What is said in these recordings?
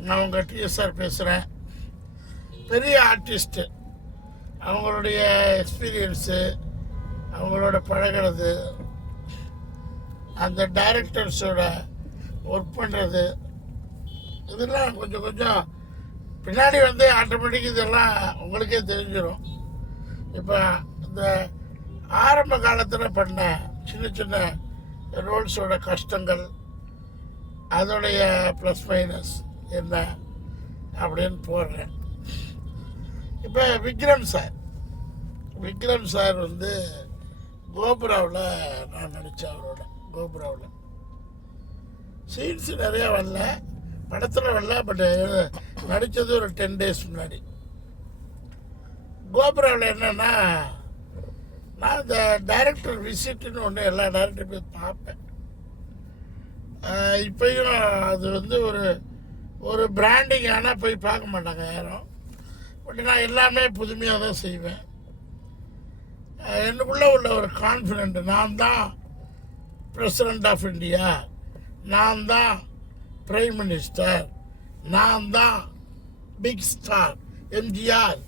நான் உங்கள் டிஎஸ்ஆர் பேசுகிறேன் பெரிய ஆர்டிஸ்ட்டு அவங்களுடைய எக்ஸ்பீரியன்ஸு அவங்களோட பழகிறது அந்த டைரக்டர்ஸோட ஒர்க் பண்ணுறது இதெல்லாம் கொஞ்சம் கொஞ்சம் பின்னாடி வந்து ஆட்டோமேட்டிக் இதெல்லாம் உங்களுக்கே தெரிஞ்சிடும் இப்போ இந்த ஆரம்ப காலத்தில் பண்ண சின்ன சின்ன ரோல்ஸோட கஷ்டங்கள் அதோடைய ப்ளஸ் மைனஸ் என்ன அப்படின்னு போடுறேன். இப்போ விக்ரம் சார். விக்ரம் சார் வந்து கோபுராவில் நான் நடித்தேன் அவரோட கோபுராவில். சீன்ஸ் நிறையா வரல. படத்தில் வரல பட் நடித்தது ஒரு டென் டேஸ் முன்னாடி. கோபுராவில் என்னென்னா நான் இந்த டைரக்டர் விசிட்டுன்னு ஒன்று எல்லா டேரக்டர் போய் பார்ப்பேன். ஆஹ் இப்பயும் அது வந்து ஒரு ஒரு பிராண்டிங் ஆனால் போய் பார்க்க மாட்டாங்க யாரும். பட் நான் எல்லாமே புதுமையாக தான் செய்வேன். எனக்குள்ளே உள்ள ஒரு கான்ஃபிடென்ட் நான் தான் பிரசிடெண்ட் ஆஃப் இந்தியா நான் தான் பிரைம் மினிஸ்டர் நான் தான் பிக் ஸ்டார் எம்ஜிஆர்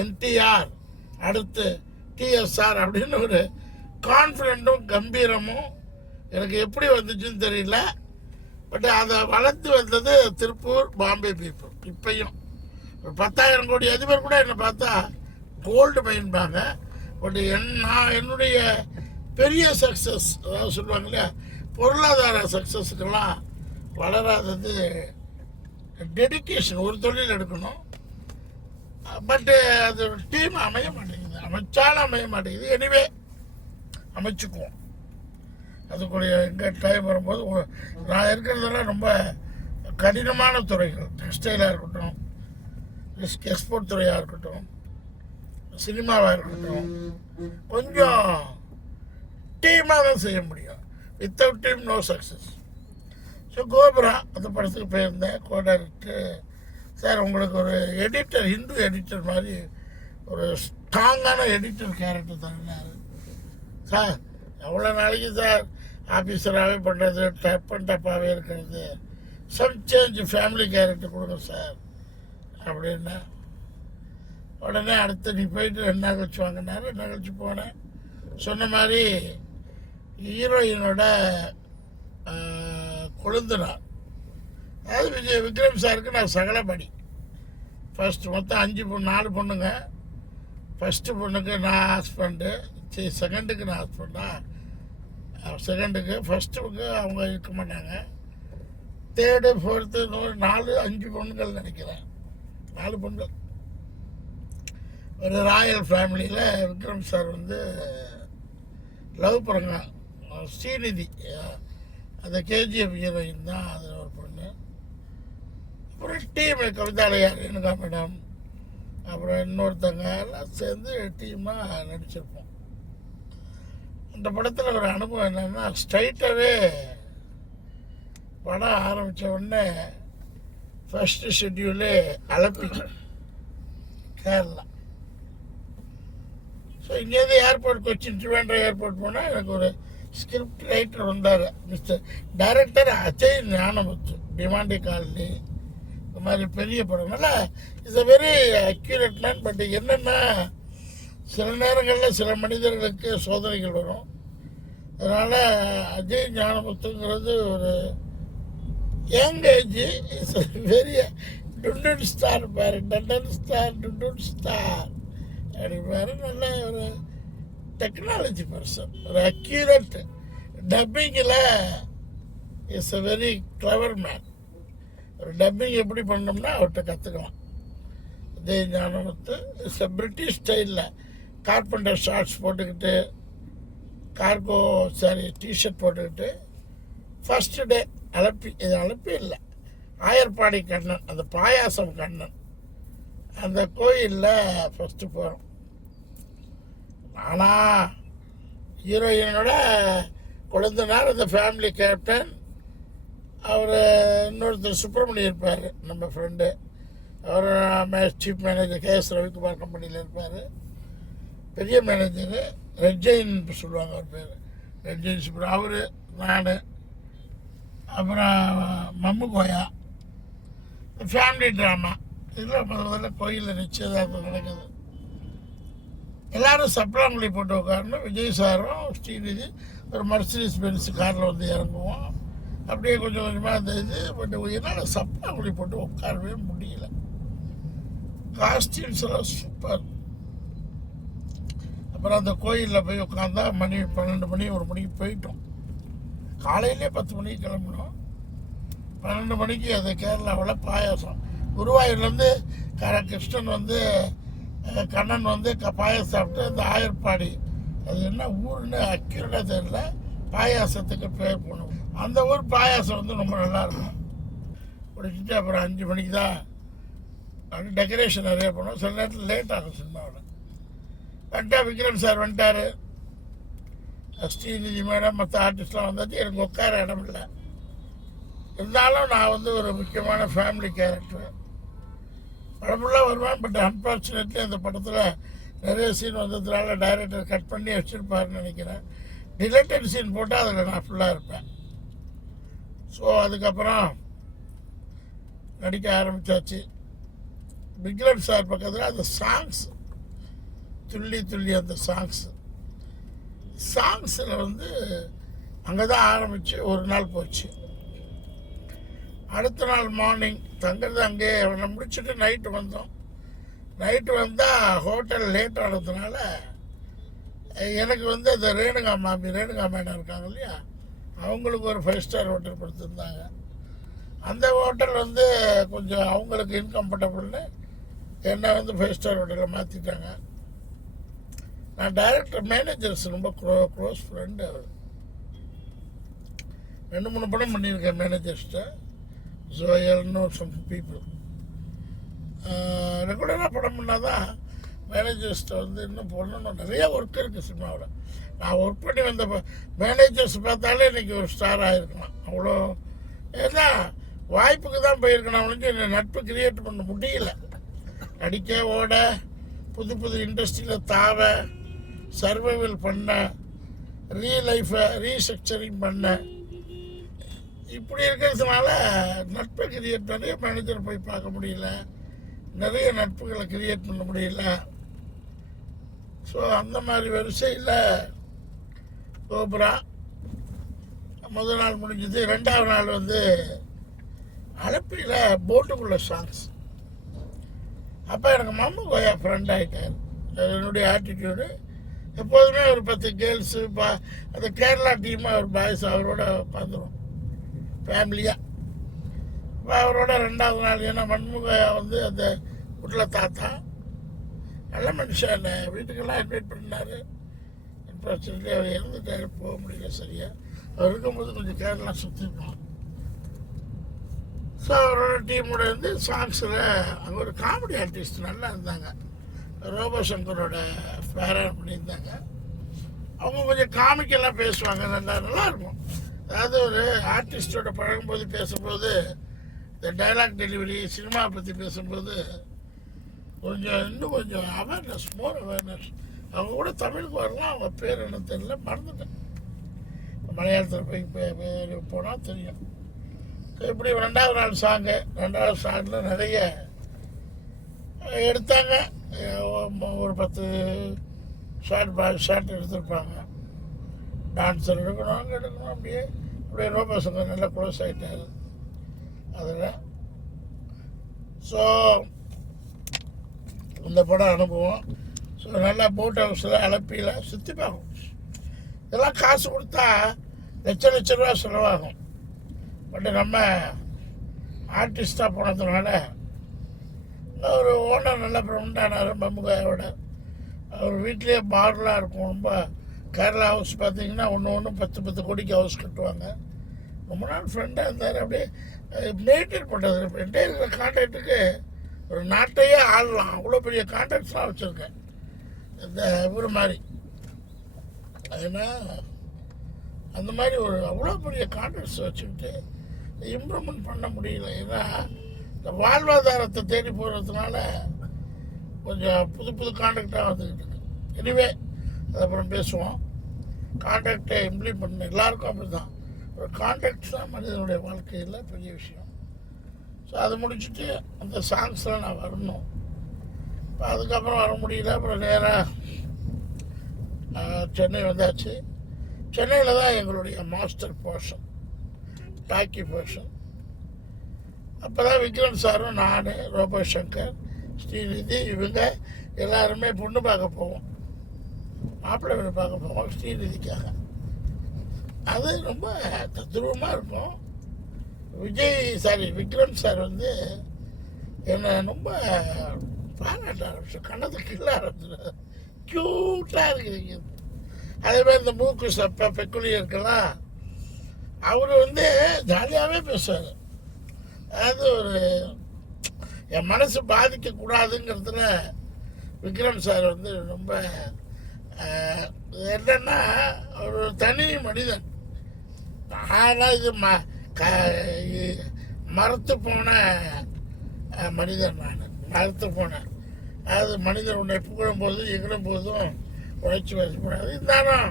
என்டிஆர் அடுத்து டிஎஸ்ஆர் அப்படின்னு ஒரு கான்ஃபிடென்ட்டும் கம்பீரமும் எனக்கு எப்படி வந்துச்சுன்னு தெரியல. பட் அதை வளர்த்து வந்தது திருப்பூர் பாம்பே பீப்புள் இப்பையும். ஒரு பத்தாயிரம் கோடி அதிபர் கூட என்னை பார்த்தா கோல்டு மைன்பாங்க பட் என் நான் என்னுடைய பெரிய சக்ஸஸ் அதாவது சொல்லுவாங்க இல்லையா பொருளாதார சக்ஸஸுக்கெல்லாம் வளராதது டெடிகேஷன் ஒரு தொழில் எடுக்கணும். பட்டு அது டீம் அமைய மாட்டேங்குது. அமைச்சாலும் அமைய மாட்டேங்குது. எனிவே அமைச்சுக்குவோம். அதுக்குரிய எங்கே டைம் வரும்போது நான் இருக்கிறதெல்லாம் ரொம்ப கடினமான துறைகள். டெக்ஸ்டைலாக இருக்கட்டும் எக்ஸ்போர்ட் துறையாக இருக்கட்டும் சினிமாவாக இருக்கட்டும். கொஞ்சம் டீமாக தான் செய்ய முடியும். Without team no success so Cobra அந்த படத்துக்கு போயிருந்தேன். கோடைரக்ட்டு சார் உங்களுக்கு ஒரு எடிட்டர் ஹிந்து எடிட்டர் மாதிரி ஒரு ஸ்ட்ராங்கான எடிட்டர் கேரக்டர் தரனார் சார் எவ்வளோ நாளைக்கு சார்? ஆஃபீஸராகவே பண்ணுறது டப்பன் அண்ட் டப்பாகவே இருக்கிறது. சம் சேஞ்ச் ஃபேமிலி கேரக்டர் கொடுங்க சார் அப்படின்னா உடனே அடுத்து நீ போயிட்டு ரெண்டு நாள் கழிச்சு வாங்கினாரு ரெண்டு நாள் கழிச்சு போனேன். சொன்ன மாதிரி ஹீரோயினோட கொழுந்தனார் அதாவது விஜய் விக்ரம் சாருக்கு நான் சகலபடி ஃபஸ்ட்டு மொத்தம் அஞ்சு பொண்ணு நாலு பொண்ணுங்க. ஃபஸ்ட்டு பொண்ணுக்கு நான் ஹஸ்பண்டு சரி செகண்டுக்கு நான் ஹஸ்பண்டா செகண்டுக்கு ஃபஸ்ட்டுக்கு அவங்க இருக்க மாட்டாங்க. தேர்டு ஃபோர்த்து நூறு நாலு அஞ்சு பொண்ணுகள் நினைக்கிறேன். நாலு பொண்கள் ஒரு ராயல் ஃபேமிலியில் விக்ரம் சார் வந்து லவ் பண்ணுங்க ஸ்ரீநிதி. அந்த கேஜிஎஃப் ஹீரோயின் தான் அது ஒரு பொண்ணு. அப்புறம் டீம் கவிதாலயா ரேணுகா மேடம் அப்புறம் இன்னொருத்தங்க எல்லாம் சேர்ந்து டீமாக நடிச்சிருப்போம். இந்த படத்தில் ஒரு அனுபவம் என்னென்னா ஸ்ட்ரைட்டாகவே படம் ஆரம்பித்த உடனே ஃபஸ்ட்டு ஷெட்யூலே அலப்பி கேரளா. ஸோ இங்கேருந்து ஏர்போர்ட் கொச்சின் ட்ரிவாண்ட்ரம் ஏர்போர்ட் போனால் எனக்கு ஒரு ஸ்கிரிப்ட் ரைட்டர் வந்தார் mister director Ajay Gnanamuthu Demonte colony இந்த மாதிரி பெரிய படங்கள்ல it's a very accurate man but என்னென்னா சில நேரங்களில் சில மனிதர்களுக்கு சோதனைகள் வரும். அதனால் அஜய் ஞானமுத்துங்கிறது ஒரு யங் ஏஜ் இட்ஸ் வெரி டுண்டுன் ஸ்டார் பாரு டண்டன் ஸ்டார் டுண்டுன் ஸ்டார். அப்படிப்பாரு நல்ல ஒரு டெக்னாலஜி பர்சன் ஒரு accurate டப்பிங்கில் is a very clever man ஒரு டப்பிங் எப்படி பண்ணோம்னா அவர்கிட்ட கற்றுக்கலாம் அதே ஞானமுத்து இட்ஸ் அ பிரிட்டிஷ் ஸ்டைலில் கார்பெண்டர் ஷார்ட்ஸ் போட்டுக்கிட்டு கார்கோ சாரி டிஷர்ட் போட்டுக்கிட்டு ஃபஸ்ட்டு டே அலப்பி இது அலப்பி இல்லை. ஆயர்பாடி கண்ணன் அந்த பாயாசம் கண்ணன். அந்த கோயிலில் ஃபஸ்ட்டு போகிறோம் நானா ஹீரோயினோட கொழுந்தனார் அந்த ஃபேமிலி கேப்டன் அவர் இன்னொருத்தர் சுப்பிரமணியம் இருப்பார் நம்ம ஃப்ரெண்டு அவர் chief manager K S Ravikumar கம்பெனியில் இருப்பார். பெரிய மேனேஜரு ரெட்ஜெயின் சொல்லுவாங்க அவர் பேர். ரெட்ஜெயின் சுப்ரா அவர் நான் அப்புறம் மம்மு கோயா. ஃபேமிலி ட்ராமா இதில் முதல்ல முதல்ல கோயிலில் நிச்சயதார்த்தம் நடக்குது. எல்லோரும் சப்ளாங்குழி போட்டு உட்காரணும். விஜய் சாரும் ஸ்ரீநிதி ஒரு மர்சிடிஸ் பென்ஸ் காரில் வந்து இறங்குவோம். அப்படியே கொஞ்சம் கொஞ்சமாக அந்த இது பட் என்னால் சப்ளாங்குழி போட்டு உட்காரவே முடியல. காஸ்டியூம்ஸ் எல்லாம் சூப்பர் அப்புறம் அந்த கோயிலில் போய் உட்காந்தா மணி பன்னெண்டு மணி ஒரு மணிக்கு போயிட்டோம். காலையிலே பத்து மணிக்கு கிளம்பினோம். பன்னெண்டு மணிக்கு அது கேரளாவில் பாயாசம். குருவாயூர்லேருந்து கர கிருஷ்ணன் வந்து கண்ணன் வந்து க பாயாசம் சாப்பிட்டு அந்த ஆயர்பாடி அது என்ன ஊருன்னு அக்யூரேட்டாக தெரியல பாயாசத்துக்கு பேர் பண்ணுவோம் அந்த ஊர் பாயாசம் வந்து ரொம்ப நல்லா இருக்கும். அப்புறம் அஞ்சு மணிக்கு தான் அப்படி டெக்கரேஷன் நிறைய பண்ணுவோம் சில நேரத்தில் லேட் ஆகும் சினிமாவில். வந்துட்டா விக்ரம் சார் வந்துட்டாரு ஸ்ரீநிதி மேடம் மற்ற ஆர்டிஸ்ட்லாம் வந்தாச்சு எனக்கு உட்கார இடம் இல்லை. இருந்தாலும் நான் வந்து ஒரு முக்கியமான ஃபேமிலி கேரக்டர் படமெல்லாம் வருவேன் பட் அன்ஃபார்ச்சுனேட்லி அந்த படத்தில் நிறைய சீன் வந்ததுனால டைரக்டர் கட் பண்ணி வச்சுருப்பாருன்னு நினைக்கிறேன். டிலேட்டட் சீன் போட்டால் அதில் நான் ஃபுல்லாக இருப்பேன். ஸோ அதுக்கப்புறம் நடிக்க ஆரம்பித்தாச்சு விக்ரம் சார் பக்கத்தில் அந்த சாங்ஸ் துள்ளி துள்ளி அந்த சாங்ஸ் சாங்ஸில் வந்து அங்கே தான் ஆரம்பித்து ஒரு நாள் போச்சு. அடுத்த நாள் மார்னிங் தங்குறது அங்கேயே அவனை முடிச்சுட்டு நைட்டு வந்தோம். நைட்டு வந்தால் ஹோட்டல் லேட் ஆனதுனால எனக்கு வந்து அந்த ரேணுகா மாமி ரேணுகா மேடம் இருக்காங்க இல்லையா? அவங்களுக்கு ஒரு ஃபைவ் ஸ்டார் ஹோட்டல் கொடுத்துருந்தாங்க. அந்த ஹோட்டல் வந்து கொஞ்சம் அவங்களுக்கு இன்கம்ஃபர்டபுள்னு என்னை வந்து ஃபைவ் ஸ்டார் ஹோட்டலில் மாற்றிட்டாங்க நான் டைரக்டர் மேனேஜர்ஸ் ரொம்ப க்ளோ க்ளோஸ் ஃப்ரெண்டு அவர் ரெண்டு மூணு படம் பண்ணியிருக்கேன் மேனேஜர்ஸ்ட்ட ஜோயல்னு சம் பீப்புள் ரெகுலராக படம் பண்ணால் தான் மேனேஜர்ஸ்ட்டை வந்து இன்னும் பண்ணணும். நிறையா ஒர்க் இருக்குது சினிமாவில். நான் ஒர்க் பண்ணி வந்த மேனேஜர்ஸ் பார்த்தாலே இன்றைக்கி ஒரு ஸ்டார் ஆகிருக்கலாம் அவ்வளோ ஏன்னா வாய்ப்புக்கு தான் போயிருக்கணும். அவனுக்கு என்ன நட்பு கிரியேட் பண்ண முடியல. நடிக்க ஓட புது புது இண்டஸ்ட்ரியில் தாவை சர்வைவல் பண்ண ரீ லைஃப்பை ரீஸ்ட்ரக்சரிங் பண்ண. இப்படி இருக்கிறதுனால நட்பை கிரியேட் நிறைய மேனேஜர் போய் பார்க்க முடியல. நிறைய நட்புகளை கிரியேட் பண்ண முடியல. ஸோ அந்த மாதிரி வரிசையில் கோபுரா. முதல் நாள் முடிஞ்சது. ரெண்டாவது நாள் வந்து அலப்பியில் போட்டுக்குள்ள சாங்ஸ் அப்போ எனக்கு மம்மு கோயா ஃப்ரெண்ட் ஆகிட்டார் என்னுடைய ஆட்டிடியூடு எப்போதுமே ஒரு பத்து கேர்ள்ஸு பா அந்த கேரளா டீமாக ஒரு பாய்ஸ் அவரோட உட்காந்துரும். ஃபேமிலியாக இப்போ அவரோட ரெண்டாவது நாள் ஏன்னா மண்முகையா வந்து அந்த உள்ள தாத்தா. நல்ல மனுஷன் என்னை வீட்டுக்கெல்லாம் இன்வைட் பண்ணார் அன்ஃபார்ச்சுனேட்லி அவர் இறந்துட்டாரு போக முடியல சரியாக அவர் இருக்கும்போது கொஞ்சம் கேரளா சுற்றிருக்கோம் ஸோ அவரோட டீமோட வந்து சாங்ஸில் அங்கே ஒரு காமெடி ஆர்டிஸ்ட் நல்லா இருந்தாங்க. ரோபோ சங்கரோட பேரன் பண்ணியிருந்தாங்க. அவங்க கொஞ்சம் காமிக்கெல்லாம் பேசுவாங்க. நல்லா நல்லா இருக்கும். அதாவது ஒரு ஆர்டிஸ்டோட பழகும்போது பேசும்போது இந்த டைலாக் டெலிவரி சினிமா பற்றி பேசும்போது கொஞ்சம் இன்னும் கொஞ்சம் அவேர்னஸ் மோர் அவேர்னஸ் அவங்க கூட தமிழுக்கு வரலாம். அவங்க பேர் என்ன தெரியல. மறந்துட்டேன். மலையாளத்தில் போய் போனால் தெரியும். இப்படி ரெண்டாவது நாள் சாங்கு ரெண்டாவது சாங்கில் நிறைய எடுத்தாங்க. ஒரு பத்து ஷார்ட் பாய் ஷார்ட் எடுத்திருப்பாங்க. டான்ஸர் எடுக்கணும் அங்கே எடுக்கணும் அப்படியே அப்படியே ரொம்ப பசங்க நல்லா க்ளோஸ் ஆகிட்டாரு அதில். ஸோ இந்த படம் அனுபவம். ஸோ நல்லா போட் ஹவுஸில் அலப்பியில் சுற்றி பார்க்கும் இதெல்லாம் காசு கொடுத்தா லட்ச லட்ச ரூபா செலவாகும். பட் நம்ம ஆர்டிஸ்டாக போனதுனால அவர் ஓனர் நல்ல ஃப்ரெண்டானார் மம்முகாயோட அவர் வீட்லேயே பார்லாம் இருக்கும். ரொம்ப கேரளா ஹவுஸ் பார்த்தீங்கன்னா ஒன்று ஒன்று பத்து பத்து கோடிக்கு ஹவுஸ் கட்டுவாங்க. ரொம்ப நாள் ஃப்ரெண்டாக இருந்தார். அப்படியே மெயின்டைன் பண்ணுறது ஃப்ரெண்டே இருக்கிற கான்டாக்டுக்கு ஒரு நாட்டையே ஆளலாம். அவ்வளோ பெரிய கான்டாக்ட்ஸ்லாம் வச்சுருக்கேன். இந்த இவர் மாதிரி. ஏன்னா அந்த மாதிரி ஒரு அவ்வளோ பெரிய கான்டாக்ட்ஸ் வச்சுக்கிட்டு இம்ப்ரூவ்மெண்ட் பண்ண முடியல. ஏன்னா இந்த வாழ்வாதாரத்தை தேடி போகிறதுனால கொஞ்சம் புது புது கான்ட்ராக்டாக வந்துக்கிட்டு இருக்கு. எனிவே அது அப்புறம் பேசுவோம் கான்ட்ராக்டை இம்ப்ளிமெண்ட் பண்ண எல்லாருக்கும் அப்படி தான் ஒரு கான்டாக்ட் தான் மனிதனுடைய வாழ்க்கையில் பெரிய விஷயம். ஸோ அது முடிச்சுட்டு அந்த சாங்ஸில் நான் வரணும். இப்போ அதுக்கப்புறம் வர முடியல. அப்புறம் நேராக சென்னை வந்தாச்சு. சென்னையில் தான் எங்களுடைய மாஸ்டர் போர்ஷன் டாக்கி போர்ஷன் அப்போ தான் விக்ரம் சாரும் நான் ரோபோ சங்கர் ஸ்ரீநிதி இவங்க எல்லாருமே பொண்ணு பார்க்க போவோம். மாப்பிள்ளை வீடு பார்க்க போவோம் ஸ்ரீநிதிக்காக. அது ரொம்ப தத்ரூபமாக இருக்கும். விஜய் சாரி விக்ரம் சார் வந்து என்னை ரொம்ப பாராட்ட ஆரம்பிச்சு கண்ணத்தை கிள்ள ஆரம்பிச்சு க்யூட்டாக இருக்குதுங்க. அதே மாதிரி இந்த மூக்கு சப்ப இருக்கலாம். அவர் வந்து ஜாலியாகவே பேசுவார். அது ஒரு என் மனசு பாதிக்கக்கூடாதுங்கிறதுல விக்ரம் சார் வந்து ரொம்ப என்னன்னா ஒரு தனி மனிதன். ஆனால் இது ம க இ- மரத்து போன மனிதன் நான். மரத்து போனேன் அது மனிதன் உன்னை புகழும் போதும் எகிடும் போதும் உழைச்சி வசப்படாது இருந்தாலும்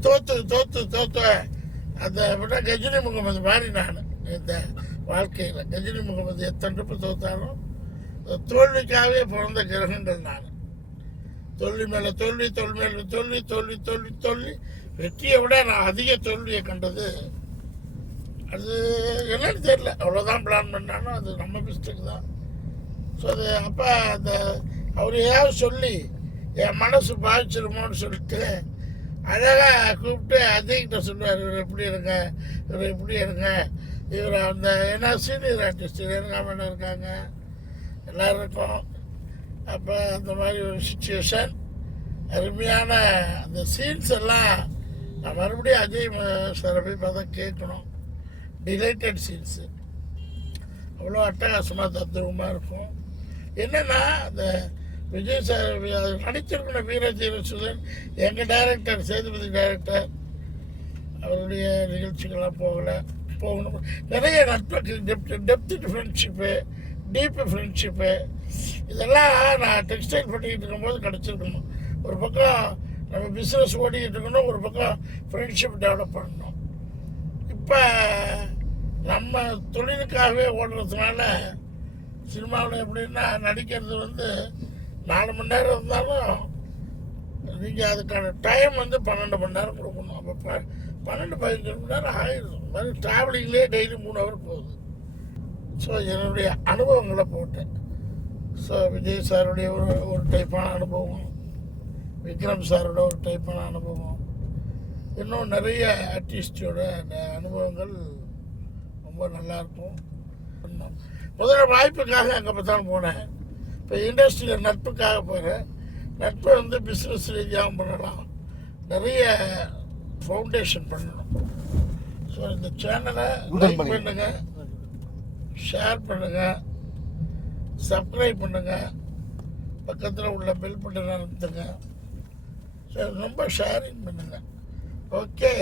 தோத்து தோத்து தோத்து அந்த விட கஜினி முகமது மாதிரி நான். இந்த வாழ்க்கையில் கஜினி முகமது எத்தனை ட்ரிப்பு தோத்தாலும் தோல்விக்காகவே பிறந்த கிரகங்கள் நான். தோல்வி மேலே தோல்வி தோல்வி மேலே தோல்வி தோல்வி தோல்வி தோல்வி. வெற்றியை விட நான் அதிக தோல்வியை கண்டது. அது என்னன்னு தெரியல. அவ்வளோதான் பிளான் பண்ணாலும் அது நம்ம மிஸ்டேக் தான். ஸோ அது அப்போ அந்த அவர் ஏதாவது சொல்லி என் மனசு பாதிச்சிருமோன்னு சொல்லிட்டு அழகாக கூப்பிட்டு அதிகிட்ட சொல்லுவார் இவர் எப்படி இருங்க? இவர் எப்படி இருங்க? இவர் அந்த ஏன்னா சீனியர் ஆர்டிஸ்ட் ரேணுகாமன் இருக்காங்க. எல்லோரும் இருக்கோம் அப்போ அந்த மாதிரி ஒரு சுச்சுவேஷன் அருமையான அந்த சீன்ஸ் எல்லாம் நான் மறுபடியும் அஜய் சாரை போய் பார்த்தா கேட்கணும். டிலைட்டட் சீன்ஸு அவ்வளோ அட்டகாசமாக தத்துவமாக இருக்கும். என்னென்னா அந்த விஜய் சார் நடிச்சிருக்கிற வீரதீர சுதன் எங்கள் டைரக்டர் சேதுபதி டைரக்டர் அவருடைய நிகழ்ச்சிகள்லாம் போகலை. போகணும். நிறைய நட்பு depth depth friendship deep friendship இதெல்லாம் நான் டெக்ஸ்டைல் பண்ணிக்கிட்டு இருக்கும்போது கிடச்சிருக்கணும். ஒரு பக்கம் நம்ம பிஸ்னஸ் ஓடிக்கிட்டு இருக்கணும் ஒரு பக்கம் ஃப்ரெண்ட்ஷிப் டெவலப் பண்ணணும். இப்போ நம்ம தொழிலுக்காகவே ஓடுறதுனால சினிமாவில் எப்படின்னா நடிக்கிறது வந்து நாலு மணி நேரம் இருந்தாலும் நீங்கள் அதுக்கான டைம் வந்து பன்னெண்டு மணி நேரம் கொடுக்கணும். அப்போ பன்னெண்டு பதினஞ்சு மணி நேரம் ஆயிடும் அது மாதிரி ட்ராவலிங்லேயே டெய்லி மூணு ஹவர் போகுது. ஸோ என்னுடைய அனுபவங்களை போட்டேன். ஸோ விஜய் சாருடைய ஒரு ஒரு டைப்பான அனுபவம். விக்ரம் சாரோட ஒரு டைப்பான அனுபவம். இன்னும் நிறைய ஆர்டிஸ்டோட அனுபவங்கள் ரொம்ப நல்லாயிருக்கும் இன்னும் முதல்ல வாய்ப்புக்காக அங்கே பார்த்தாலும் போனேன். இப்போ இண்டஸ்ட்ரியில் நட்புக்காக போகிறேன் நட்பை வந்து பிஸ்னஸ் ரீதியாகவும் பண்ணலாம். நிறைய ஃபவுண்டேஷன் பண்ணணும். ஸோ இந்த சேனலை லைக் பண்ணுங்க ஷேர் பண்ணுங்க சப்ஸ்கிரைப் பண்ணுங்க. பக்கத்தில் உள்ள பெல் பட்டன் அழுத்துங்க ஸோ ரொம்ப ஷேரிங் பண்ணுங்க. ஓகே